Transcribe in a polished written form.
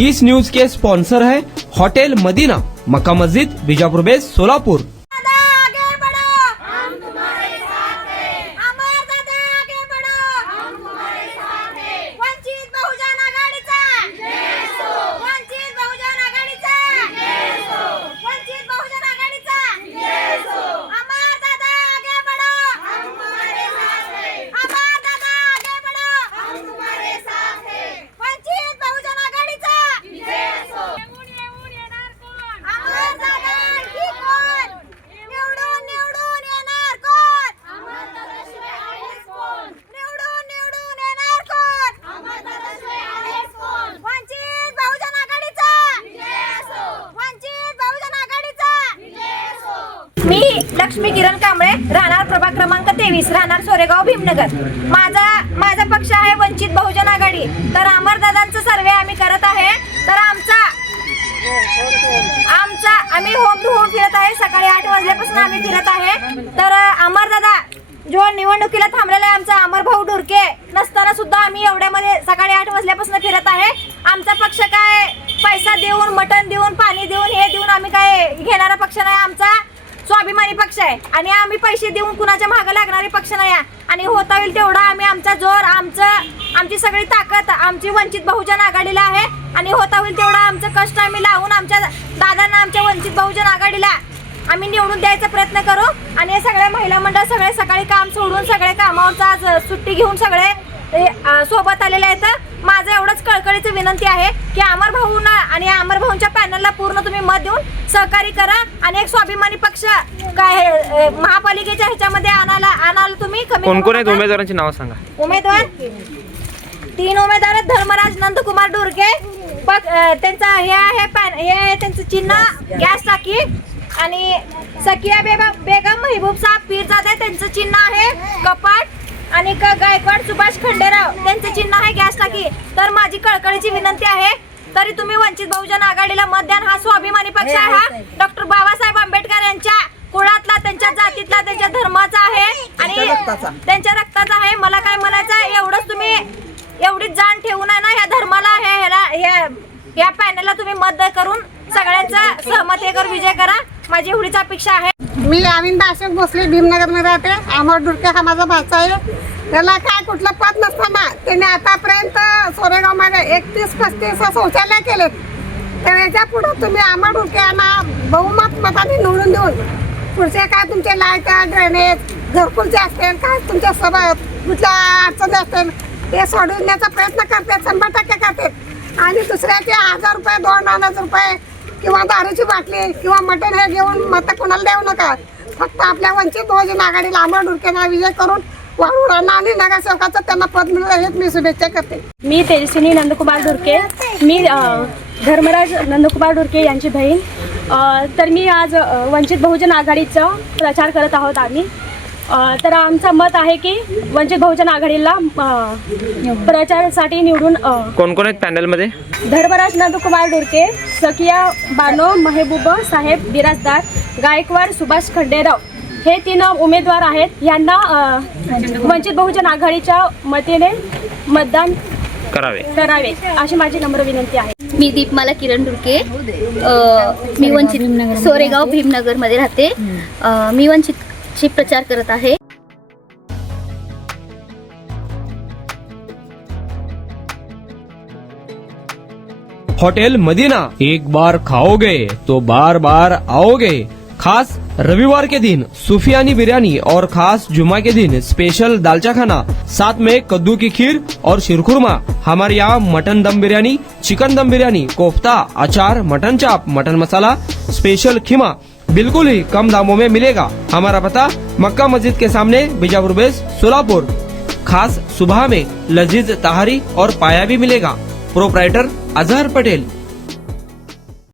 इस news के sponsor है hotel Medina, मक्का मस्जिद, Bijapur base, Solapur. मी लक्ष्मी किरण कांबळे, राहणार प्रभाग क्रमांक 23, राहणार सोरेगाव भीमनगर। माझा पक्ष आहे वंचित बहुजन आघाडी। तर अमरदादांचा सर्वे आम्ही करत आहे। तर आम्ही होम टू होम फिरत आहे। सकाळी 8 वाजल्यापासून आम्ही फिरत आहे। तर अमरदादा जो निवडणुकीला थांबलेला आहे, आमचा अमरभाऊ ढुरके नसताना सुद्धा आम्ही एवढ्यामध्ये सकाळी 8 वाजल्यापासून फिरत आहे। आमचा पक्ष काय पैसा देऊन, मटण देऊन, पाणी देऊन, हे देऊन आम्ही काय घेणारा पक्ष नाही। आमचा स्वाभिमानी पक्ष आहे आणि आम्ही पैसे देऊन कुणाच्या मागे लागणारे पक्ष नाही। आणि होता होईल तेवढा आम्ही आमचा जोर, आमची सगळी ताकद आमची वंचित बहुजन आघाडीला आहे। आणि होता होईल तेवढा आमचं कष्ट आम्ही लावून आमच्या दादांना, आमच्या वंचित बहुजन आघाडीला आम्ही निवडून द्यायचा प्रयत्न करू। आणि हे सगळे महिला मंडळ सगळे सकाळी काम सोडून सगळे कामावरचा आज सुट्टी घेऊन सगळे सोबत आलेले आहेत। माझं एवढंच कळकळीची विनंती आहे की अमर भाऊंना आणि अमर भाऊंच्या पॅनलला पूर्ण तुम्ही मत देऊन सहकार्य करा। आणि एक स्वाभिमानी पक्ष काय महापालिकेच्या ह्याच्यामध्ये आणायला तुम्ही कमी। कोण कोण आहेत उमेदवारांची नाव सांगा। उमेदवार 3 उमेदवार आहेत। धर्मराज नंदकुमार ढुरके, त्यांचा हे आहे त्यांचं चिन्ह गॅस टाकी। आणि सकिया बेगम महबूब साहेब पीरजादे, त्यांचं चिन्ह आहे कपाट। आणि गायकवाड सुभाष खंडेराव, त्यांचे चिन्ह आहे गॅस टाकी। तर माझी कळकळीची विनंती आहे तरी तुम्ही वंचित बहुजन आघाडीला मत द्या। हा स्वाभिमानी पक्ष आहे, हा डॉक्टर बाबासाहेब आंबेडकर यांच्या कुळातला, त्यांच्या जातीतला, त्यांच्या धर्माचा आहे आणि त्यांच्या रक्ताचा आहे। मला काय म्हणायचं आहे, एवढंच तुम्ही एवढीच जाण ठेवून आहे ना ह्या धर्माला, या पॅनलला तुम्ही मत करून सगळ्यांचा सहमती करून विजय करा। माझी एवढीच अपेक्षा आहे। मी अविंद अशोक भोसले भीमनगर मध्ये राहते। अमर ढुरके हा माझा भाचा आहे। त्याला काय कुठलं पद नसताना त्याने आतापर्यंत सोरेगाव मध्ये 31-35 शौचालय केले। तर याच्या पुढे तुम्ही अमर ढुरके यांना बहुमत मताने निवडून देऊन पुढचे काय तुमचे लाईट, ड्रेनेज, घरकुलचे असतील, काय तुमच्या सभा कुठल्या अडचणी असतील ते सोडवण्याचा प्रयत्न करतात, 100% करतात। आणि दुसऱ्याचे 1000 रुपये, 2,000 रुपये किंवा दारूची बाटली किंवा मटण हे घेऊन मत कोणाला देऊ नका। फक्त आपल्या वंचित बहुजन आघाडीला अमर ढुरकेंना विजय करून वाढवून आणि नगरसेवकाचं त्यांना पद मिळेल हेच मी शुभेच्छा करते। मी तेजस्विनी नंदकुमार ढुरके, मी धर्मराज नंदकुमार ढुरके यांची बहीण। तर मी आज वंचित बहुजन आघाडीचा प्रचार करत आहोत आम्ही। तर आमचं मत आहे की वंचित बहुजन आघाडीला प्रचारासाठी निवडून। कोण कोण आहेत पॅनलमध्ये? धर्मराज नंदकुमार ढुरके, सकिया बानो महबूब साहेब बिराजदार, गायकवाड सुभाष खंडेराव, हे 3 उमेदवार आहेत। यांना वंचित बहुजन आघाडीच्या मतीने मतदान करावे अशी माझी नम्र विनंती आहे। मी दीपमाला किरण ढुरके, मी वंचित सोरेगाव भीमनगर मध्ये राहते। मी वंचितची प्रचार करत आहे। होटल मदीना, एक बार खाओगे तो बार बार आओगे। खास रविवार के दिन सूफियानी बिरयानी और खास जुमा के दिन स्पेशल दालचा खाना, साथ में कद्दू की खीर और शीरखुरमा। हमारे यहाँ मटन दम बिरयानी, चिकन दम बिरयानी, कोफ्ता, अचार, मटन चाप, मटन मसाला, स्पेशल खीमा बिल्कुल ही कम दामों में मिलेगा। हमारा पता मक्का मस्जिद के सामने, बीजापुर बेस, सोलापुर। खास सुबह में लजीज तहारी और पाया भी मिलेगा। प्रोप्राइटर अजहर पटेल।